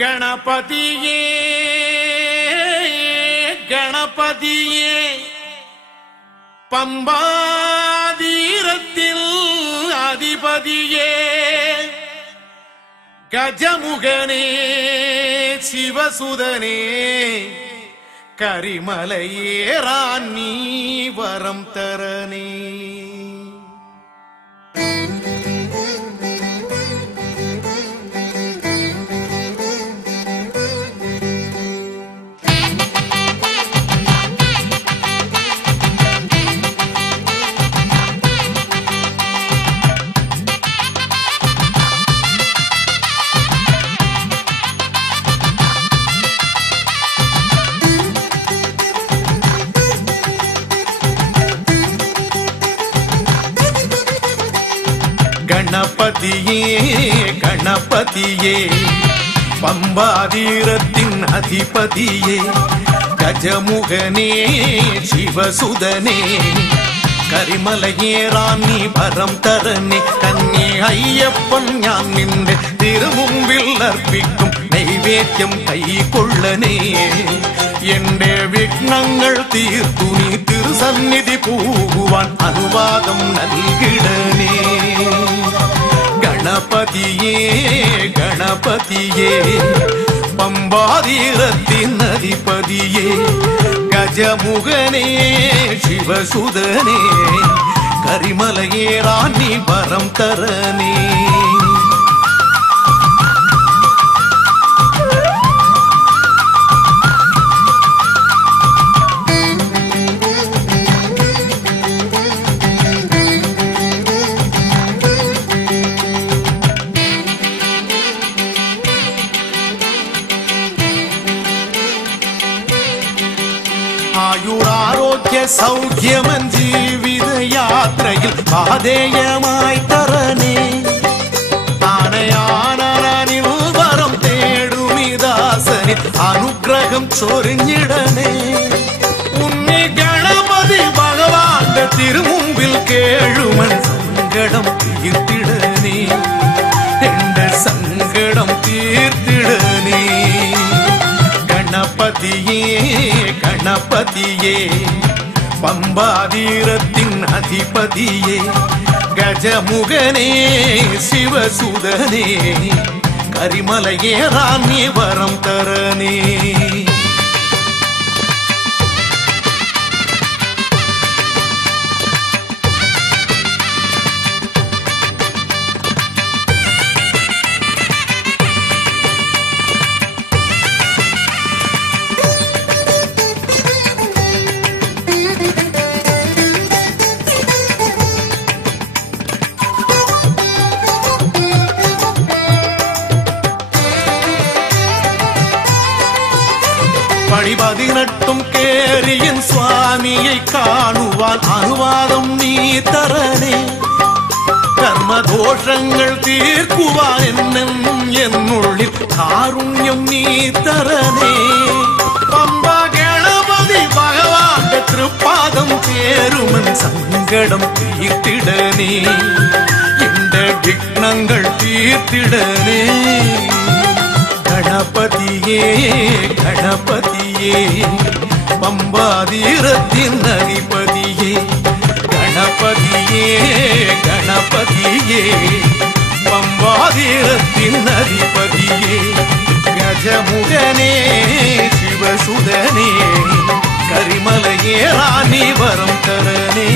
கணபதியே கணபதியே பம்பாதீரத்தில் அதிபதியே கஜமுகனே சிவசுதனே கரிமலையேறான் நீ வரம் தரனே. கணபதியே கணபதியே பம்பாதீரத்தின் அதிபதியே கஜமுகனே சிவசுதனே கரிமலையேறான் நீ வரம் தரனே. கண்ணே ஐயப்பன் ஞான் நின்று திருமும்பில் அர்ப்பிக்கும் நைவேத்தியம் கை கொள்ளனே. எന്റെ விக்னங்கள் தீர்த்து நீ திருசந்நிதி பூகுவான் அனுவாதம் நல்கிடனே. கணபதியே கணபதியே பம்பாதீரத்தின் அதிபதியே கஜமுகனே சிவசுதனே கரிமலையேறான் நீ வரம் தரனே. ആയുരാരോഗ്യ സൗഖ്യമൻ ജീവിത യാത്രയിൽ പാതേയമായി തരനേ. ആനയാനിൽ വരം തേടുമിദാസനിൽ അനുഗ്രഹം ചൊരിഞ്ഞിടനേ. ഉണ്ണി ഗണപതി ഭഗവാന്റെ തിരുമുമ്പിൽ കേഴുമൻ സങ്കടം തീർത്തിടനേ. എന്റെ സങ്കടം തീർത്തിടനേ. கணபதியே கணபதியே பம்பாதீரத்தின் அதிபதியே கஜமுகனே சிவசுதனே கரிமலையேறான் நீ வரம் தரனே. படிபதினெட்டும் கேரியின் சுவாமியை காணுவான் அனுவாதம் நீ தரனே. கர்மதோஷங்கள் தீர்க்குவான் என்னும் என்னுள்ளில் காருண்யம் நீ தரனே. பம்பா கணபதி பகவான் திருப்பாதம் சேருமன் சங்கடம் தீர்த்திடனே. இந்த விக்னங்கள் தீர்த்திடனே. கணபதியே கணபதியே பம்பாதீரத்தின் அதிபதியே கணபதியே கணபதியே பம்பாதீரத்தின் அதிபதியே கஜமுகனே சிவசுதனே கரிமலையேறான் நீ வரம் தரனே.